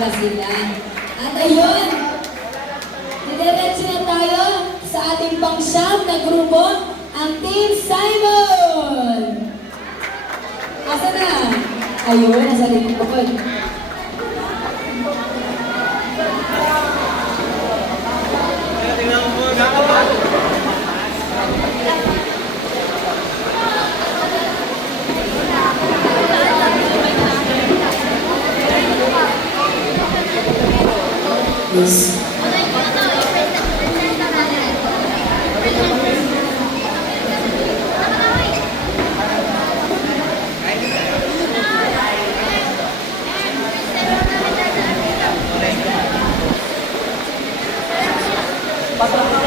pala sila. At ayun, didiretso na tayo sa ating pang-siyam na grupo, ang Team Simon! Asa na? Ayun, nasa likod ko. Yes. Pasok